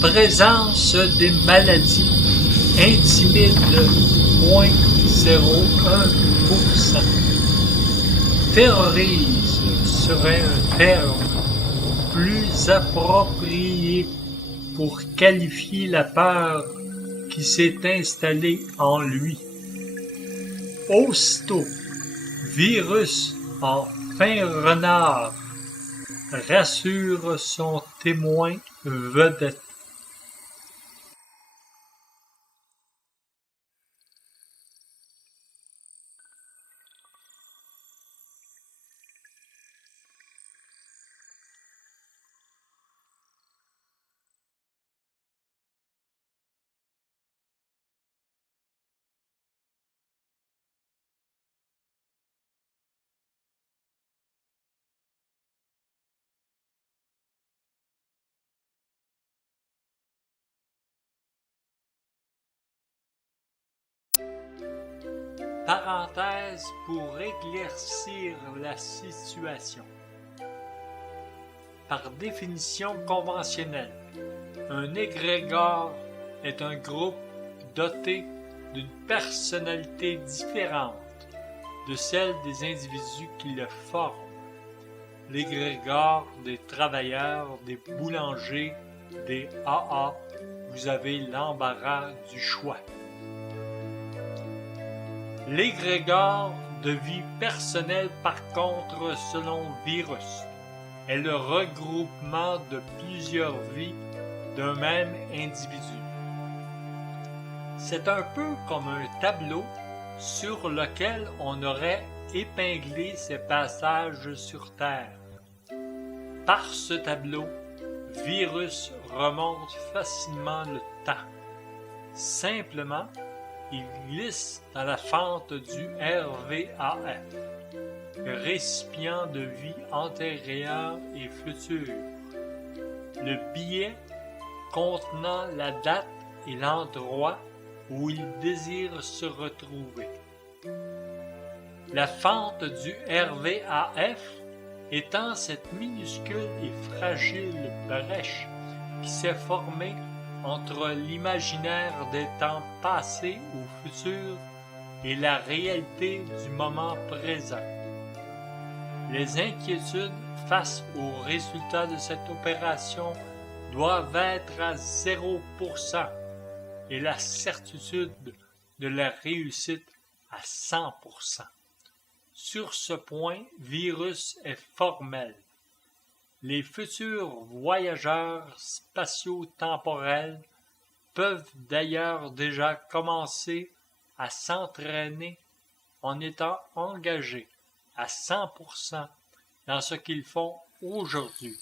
présence des maladies intimide 0,01%. Terrorise serait un terme plus approprié pour qualifier la peur qui s'est installée en lui. Aussitôt, virus en fin renard rassure son témoin vedette. Parenthèse pour éclaircir la situation. Par définition conventionnelle, un égrégore est un groupe doté d'une personnalité différente de celle des individus qui le forment. L'égrégore des travailleurs, des boulangers, des AA, vous avez l'embarras du choix. L'égrégore de vie personnelle, par contre, selon Virus, est le regroupement de plusieurs vies d'un même individu. C'est un peu comme un tableau sur lequel on aurait épinglé ses passages sur Terre. Par ce tableau, Virus remonte facilement le temps. Simplement, il glisse dans la fente du RVAF, récipient de vie antérieure et future. Le billet contenant la date et l'endroit où il désire se retrouver. La fente du RVAF étant cette minuscule et fragile brèche qui s'est formée entre l'imaginaire des temps passés ou futurs et la réalité du moment présent. Les inquiétudes face aux résultats de cette opération doivent être à 0% et la certitude de la réussite à 100%. Sur ce point, Virus est formel. Les futurs voyageurs spatio-temporels peuvent d'ailleurs déjà commencer à s'entraîner en étant engagés à 100% dans ce qu'ils font aujourd'hui,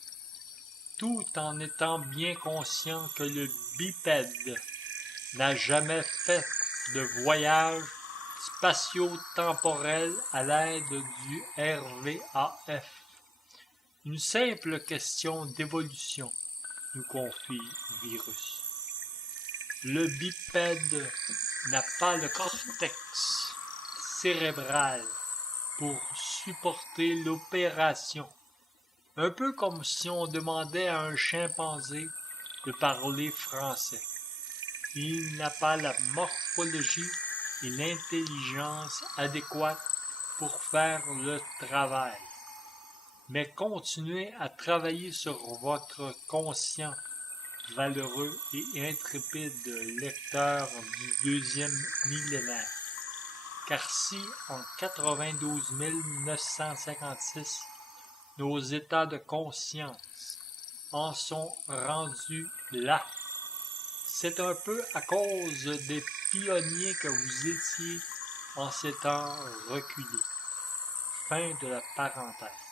tout en étant bien conscients que le bipède n'a jamais fait de voyage spatio-temporel à l'aide du RVAF. Une simple question d'évolution, nous confie Virus. Le bipède n'a pas le cortex cérébral pour supporter l'opération. Un peu comme si on demandait à un chimpanzé de parler français. Il n'a pas la morphologie et l'intelligence adéquates pour faire le travail. Mais continuez à travailler sur votre conscient, valeureux et intrépide lecteur du deuxième millénaire. Car si, en 92 956, nos états de conscience en sont rendus là, c'est un peu à cause des pionniers que vous étiez en ces temps reculés. Fin de la parenthèse.